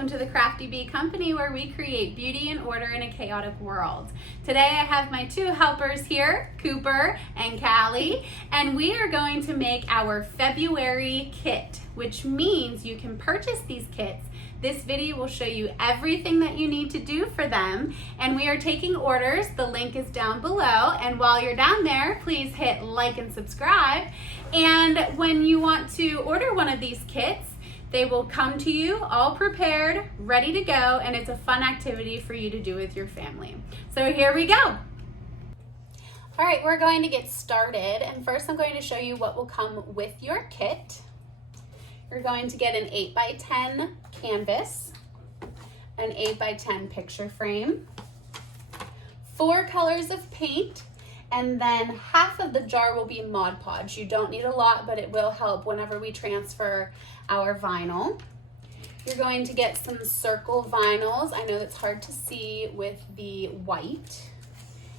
welcome to the Crafty Bee Company, where we create beauty and order in a chaotic world. Today I have my two helpers here, Cooper and Callie, and we are going to make our February kit, which means you can purchase these kits. This video will show you everything that you need to do for them, and we are taking orders. The link is down below, and while you're down there, please hit like and subscribe. And when you want to order one of these kits, they will come to you all prepared, ready to go, and it's a fun activity for you to do with your family. So here we go. All right, we're going to get started, and first I'm going to show you what will come with your kit. You're going to get an 8x10 canvas, an 8x10 picture frame, 4 colors of paint, and then half of the jar will be Mod Podge. You don't need a lot, but it will help whenever we transfer our vinyl. You're going to get some circle vinyls. I know that's hard to see with the white.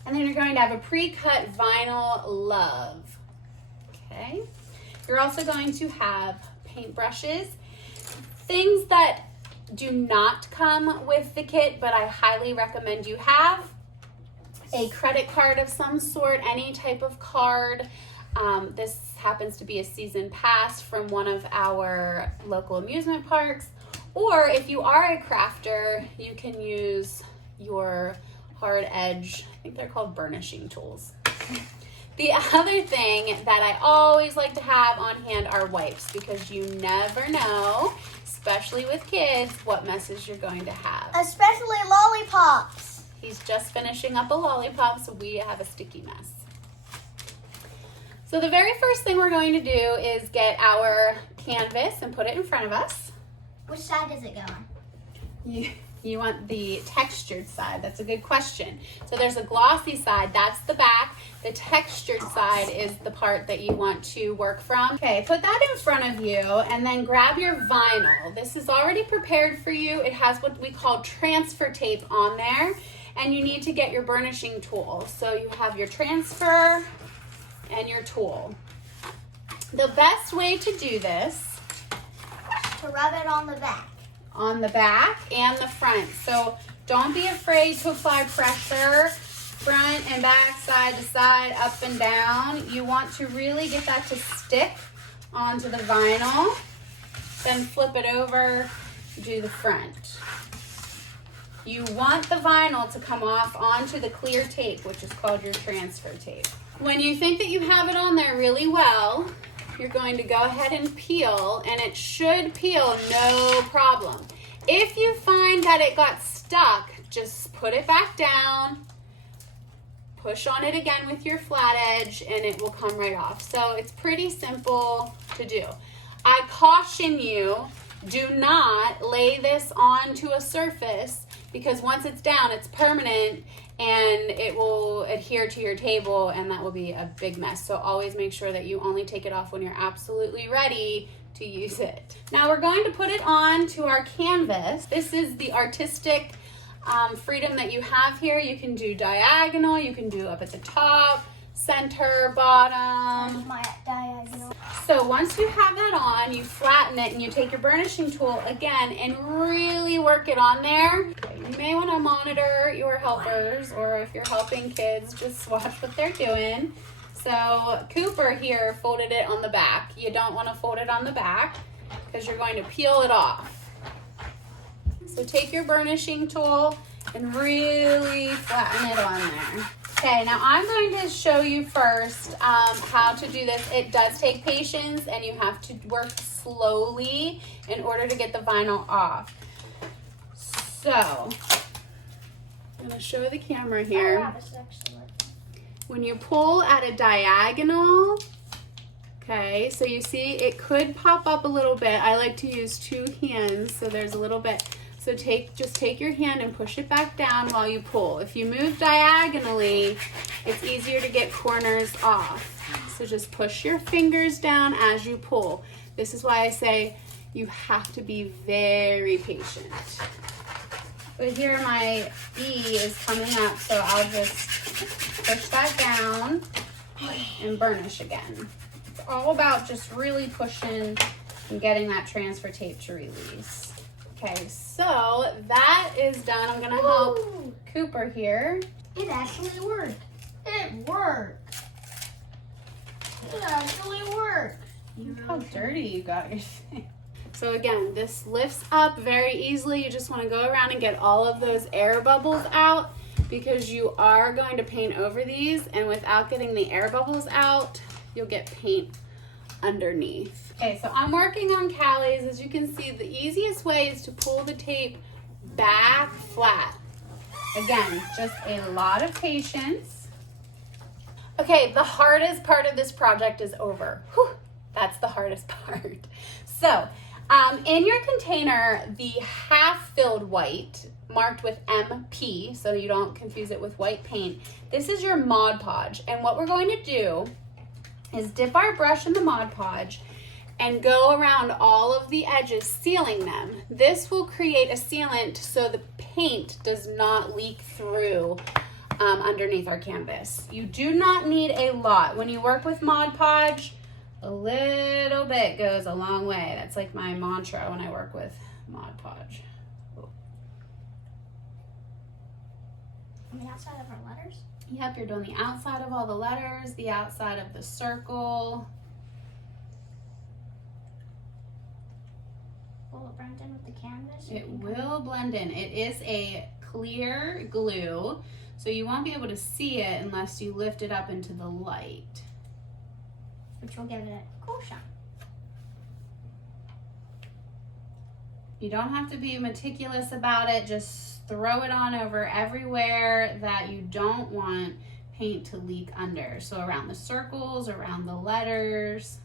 And then you're going to have a pre-cut vinyl love. Okay. You're also going to have paintbrushes, things that do not come with the kit, but I highly recommend you have. A credit card of some sort, any type of card. This happens to be a season pass from one of our local amusement parks. Or if you are a crafter, you can use your hard edge, I think they're called burnishing tools. The other thing that I always like to have on hand are wipes, because you never know, especially with kids, what messes you're going to have. Especially lollipops. He's just finishing up a lollipop, so we have a sticky mess. So the very first thing we're going to do is get our canvas and put it in front of us. Which side does it go on? You want the textured side. That's a good question. So there's a glossy side, that's the back. The textured side is the part that you want to work from. Okay, put that in front of you and then grab your vinyl. This is already prepared for you. It has what we call transfer tape on there, and you need to get your burnishing tool. So you have your transfer and your tool. The best way to do this, to rub it on the back. On the back and the front. So don't be afraid to apply pressure, front and back, side to side, up and down. You want to really get that to stick onto the vinyl. Then flip it over, do the front. You want the vinyl to come off onto the clear tape, which is called your transfer tape. When you think that you have it on there really well, you're going to go ahead and peel, and it should peel no problem. If you find that it got stuck, just put it back down, push on it again with your flat edge, and it will come right off. So it's pretty simple to do. I caution you, do not lay this onto a surface, because once it's down, it's permanent and it will adhere to your table, and that will be a big mess. So always make sure that you only take it off when you're absolutely ready to use it. Now we're going to put it on to our canvas. This is the artistic freedom that you have here. You can do diagonal, you can do up at the top, center, bottom. My diagonal. So once you have that on, you flatten it and you take your burnishing tool again and really work it on there. You may want to monitor your helpers, or if you're helping kids, just watch what they're doing. So Cooper here folded it on the back. You don't want to fold it on the back because you're going to peel it off. So take your burnishing tool and really flatten it on there. Okay, now I'm going to show you first how to do this. It does take patience, and you have to work slowly in order to get the vinyl off. So, I'm going to show the camera here. Oh, wow, this is actually working. When you pull at a diagonal, okay, so you see it could pop up a little bit. I like to use 2 hands, so there's a little bit. So just take your hand and push it back down while you pull. If you move diagonally, it's easier to get corners off. So just push your fingers down as you pull. This is why I say you have to be very patient. But here my E is coming up, so I'll just push that down and burnish again. It's all about just really pushing and getting that transfer tape to release. Okay, so that is done. I'm gonna help Ooh, Cooper here. it actually worked. It worked. It actually worked. Look how dirty you got your thing. So again, this lifts up very easily. You just want to go around and get all of those air bubbles out because you are going to paint over these, and without getting the air bubbles out, you'll get paint underneath. Okay, so I'm working on Callie's. As you can see, the easiest way is to pull the tape back flat. Again, just a lot of patience. Okay, the hardest part of this project is over. Whew, that's the hardest part. So, in your container, the half-filled white, marked with MP, so you don't confuse it with white paint, this is your Mod Podge. And what we're going to do is dip our brush in the Mod Podge and go around all of the edges, sealing them. This will create a sealant so the paint does not leak through underneath our canvas. You do not need a lot. When you work with Mod Podge, a little bit goes a long way. That's like my mantra when I work with Mod Podge. On the outside of our letters? Yep, you're doing the outside of all the letters, the outside of the circle. Will it blend in with the canvas? It will blend in. It is a clear glue, so you won't be able to see it unless you lift it up into the light. Which will give it a cool shine. You don't have to be meticulous about it. Just throw it on over everywhere that you don't want paint to leak under. So around the circles, around the letters.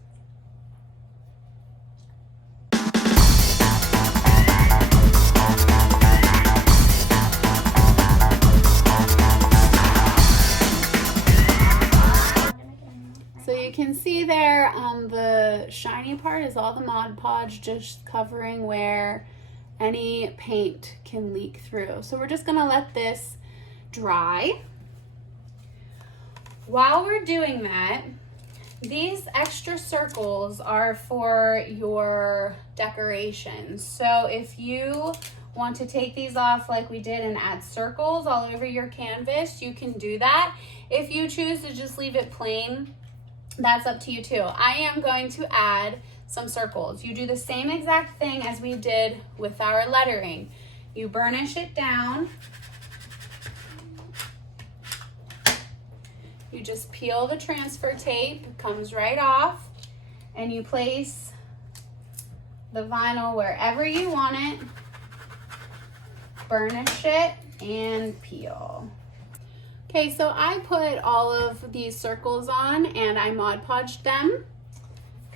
So you can see there, the shiny part is all the Mod Podge, just covering where any paint can leak through. So we're just gonna let this dry. While we're doing that, these extra circles are for your decorations. So if you want to take these off like we did and add circles all over your canvas, you can do that. If you choose to just leave it plain, that's up to you too. I am going to add some circles. You do the same exact thing as we did with our lettering. You burnish it down. You just peel the transfer tape, it comes right off, and you place the vinyl wherever you want it, burnish it, and peel. Okay, so I put all of these circles on and I Mod Podged them.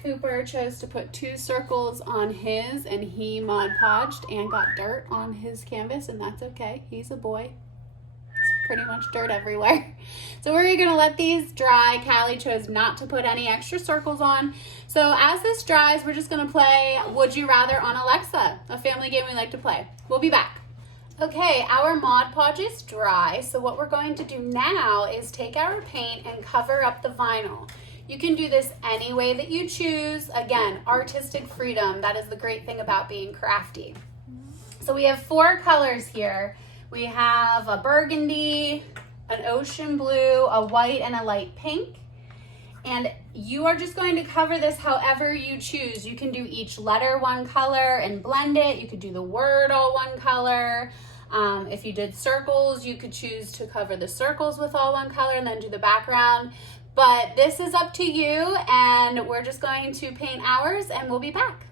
Cooper chose to put 2 circles on his and he Mod Podged and got dirt on his canvas, and that's okay. He's a boy. It's pretty much dirt everywhere. So we're gonna let these dry. Callie chose not to put any extra circles on. So as this dries, we're just gonna play Would You Rather on Alexa, a family game we like to play. We'll be back. Okay, our Mod Podge is dry, so what we're going to do now is take our paint and cover up the vinyl. You can do this any way that you choose. Again, artistic freedom. That is the great thing about being crafty. So we have 4 colors here. We have a burgundy, an ocean blue, a white, and a light pink. And you are just going to cover this however you choose. You can do each letter one color and blend it. You could do the word all one color. If you did circles, you could choose to cover the circles with all one color and then do the background. But this is up to you, and we're just going to paint ours and we'll be back.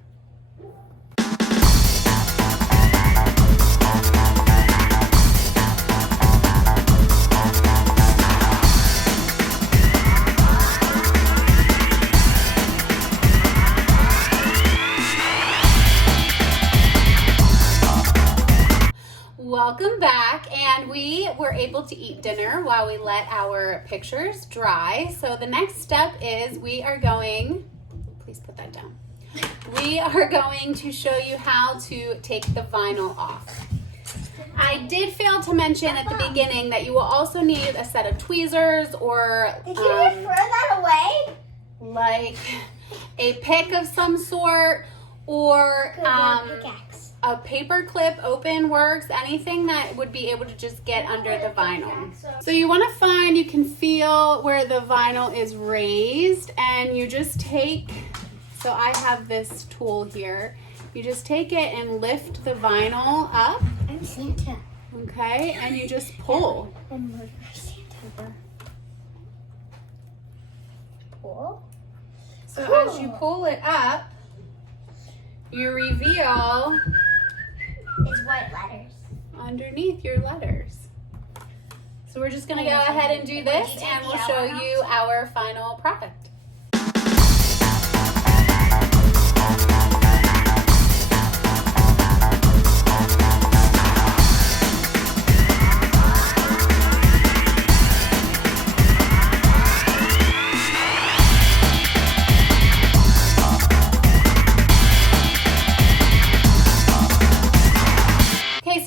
Welcome back, and we were able to eat dinner while we let our pictures dry. So the next step is we are going, please put that down. We are going to show you how to take the vinyl off. I did fail to mention at the beginning that you will also need a set of tweezers or Did you just throw that away? like a pick of some sort, or Could be a pickaxe. A paper clip open works, anything that would be able to just get under the vinyl. So you want to find, you can feel where the vinyl is raised, and you just take, so I have this tool here, you just take it and lift the vinyl up. I'm Santa. Okay, and you just pull. I'm Santa. Pull. So as you pull it up, you reveal It's white letters. underneath your letters. So we're just going to go ahead and do this, and we'll show you our final product.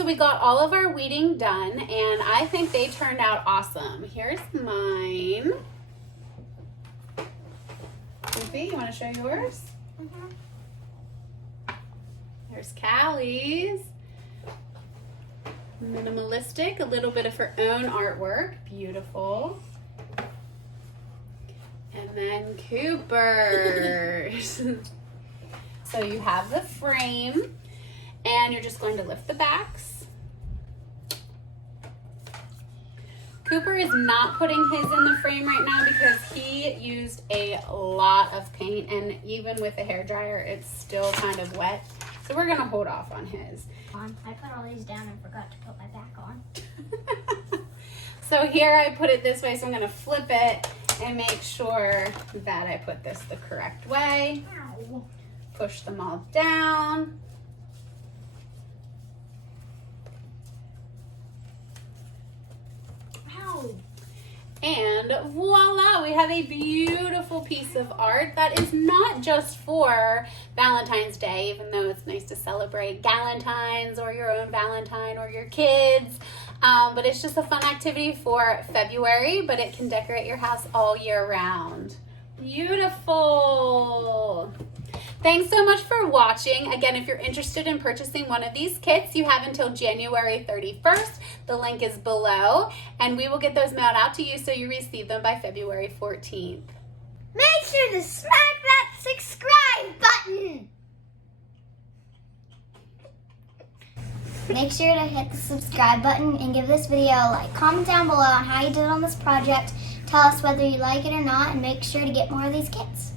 We got all of our weeding done, and I think they turned out awesome. Here's mine. Sophie, you want to show yours? There's Callie's. Minimalistic, a little bit of her own artwork. Beautiful. And then Cooper's. So you have the frame, and you're just going to lift the backs. Cooper is not putting his in the frame right now because he used a lot of paint, and even with the hairdryer, it's still kind of wet. So we're gonna hold off on his. I put all these down and forgot to put my back on. So here I put it this way, so I'm gonna flip it and make sure that I put this the correct way. Ow. Push them all down. And voila, we have a beautiful piece of art that is not just for Valentine's Day, even though it's nice to celebrate Galentines or your own Valentine or your kids. But it's just a fun activity for February, but it can decorate your house all year round. Beautiful. Thanks so much for watching. Again, if you're interested in purchasing one of these kits, you have until January 31st. The link is below, and we will get those mailed out to you so you receive them by February 14th. Make sure to smack that subscribe button. Make sure to hit the subscribe button and give this video a like. Comment down below on how you did on this project. Tell us whether you like it or not, and make sure to get more of these kits.